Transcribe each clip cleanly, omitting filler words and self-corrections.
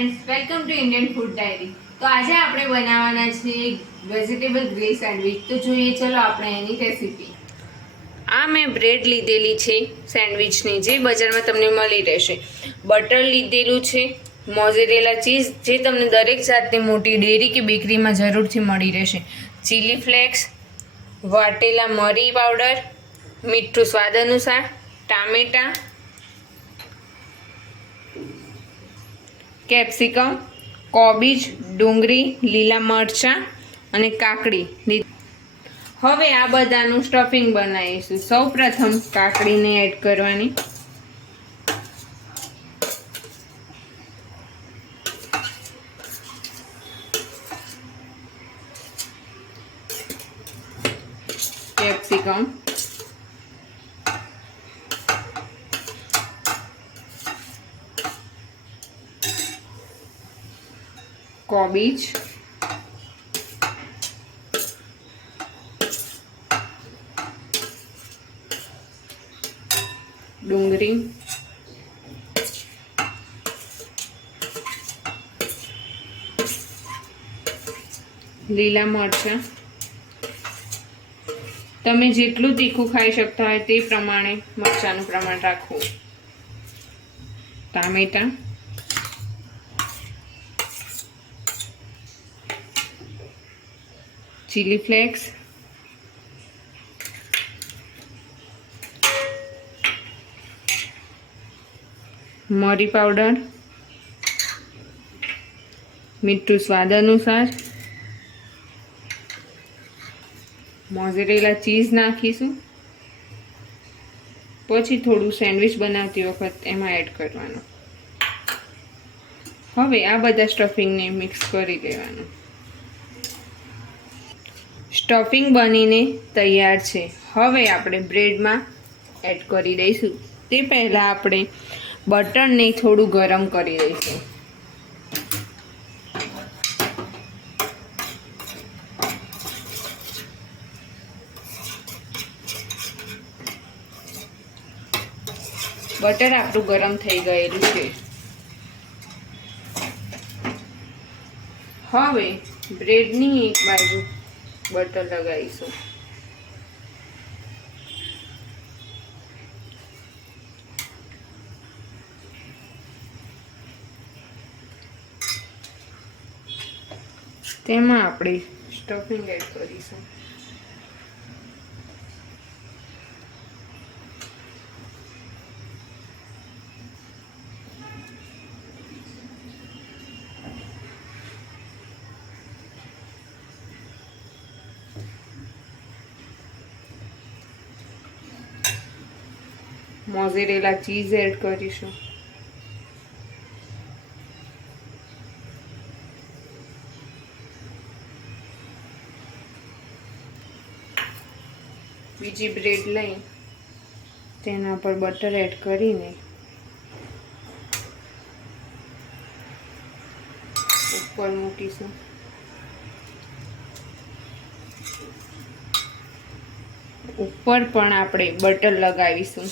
Friends, welcome to Indian food diary. તો આજે આપણે બનાવવાના છે વેજીટેબલ ગ્રીલ સેન્ડવિચ. તો જોઈએ ચલો આપણે એની રેસીપી. આ મેં બ્રેડ લીધેલી છે સેન્ડવિચની, જે બજારમાં તમને મળી રહેશે. બટર લીધેલું છે, મોઝરેલા ચીઝ, જે તમને દરેક જાતની મોટી ડેરી કે બેકરીમાં જરૂરથી મળી રહેશે. ચીલી ફ્લેક્સ, વાટેલા મરી પાવડર, મીઠું સ્વાદ અનુસાર, ટામેટાં, કેપ્સિકમ, કોબીજ, ડુંગળી, લીલા મરચાં અને કાકડી. હવે આ બધાનું સ્ટફિંગ બનાવીશું. સૌ પ્રથમ કાકડીને એડ કરવાની. કેપ્સિકમ, કોબીજ, ડુંગળી, લીલા મરચાં. તમે જેટલું તીખું ખાઈ શકતા હોય તે પ્રમાણે મરચાંનું પ્રમાણ રાખવું. ટામેટાં, ચીલી ફ્લેક્સ, મરી પાવડર, મીઠું સ્વાદ અનુસાર, મોઝરેલા ચીઝ નાખીશું. પછી થોડું સેન્ડવિચ બનાવતી વખત એમાં એડ કરવાનું. હવે આ બધા સ્ટફિંગને મિક્સ કરી દેવાનું. સ્ટફિંગ બનીને તૈયાર છે. હવે આપણે બ્રેડમાં એડ કરી દઈશું. તે પહેલાં આપણે બટરને થોડું ગરમ કરી દઈશું. બટર આપણું ગરમ થઈ ગયેલું છે. હવે બ્રેડની એક બાજુ બટર લગાવીશું. તેમાં આપણે સ્ટફિંગ એડ કરીશું. મોઝરેલા ચીઝ એડ કરીશું. બીજી બ્રેડ લઈ તેના પર બટર એડ કરીને ઉપર મૂકીશું. ઉપર પણ આપણે બટર લગાવીશું.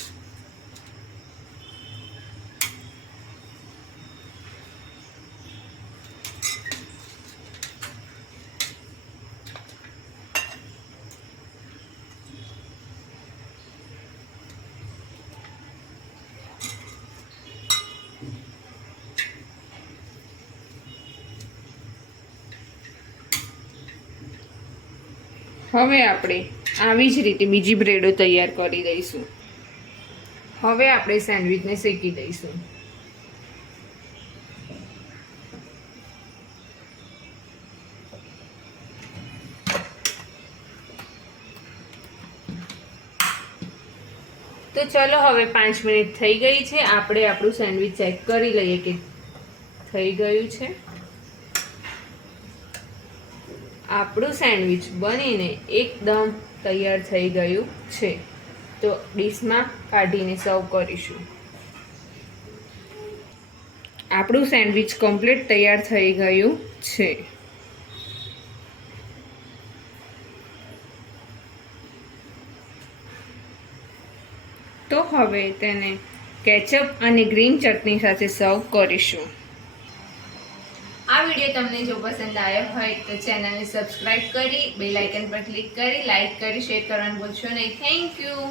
હવે આપણે આવી જ રીતે બીજી બ્રેડો તૈયાર કરી દઈશું. હવે આપણે સેન્ડવિચને શેકી દઈશું. તો ચલો હવે 5 મિનિટ થઈ ગઈ છે. આપણે આપણું સેન્ડવિચ ચેક કરી લઈએ કે થઈ ગયું છે. આપણું સેન્ડવિચ બનીને એકદમ તૈયાર થઈ ગયું છે. તો ડીશમાં કાઢીને સર્વ કરીશું. આપણું સેન્ડવિચ કમ્પ્લીટ તૈયાર થઈ ગયું છે. તો હવે તેને કેચઅપ અને ગ્રીન ચટણી સાથે સર્વ કરીશું. આ વિડીયો તમને જો પસંદ આવ્યો હોય તો ચેનલને સબસ્ક્રાઇબ કરી બેલ આઇકન પર ક્લિક કરી લાઈક કરી શેર કરવાનું ભૂલશો નહીં. Thank you.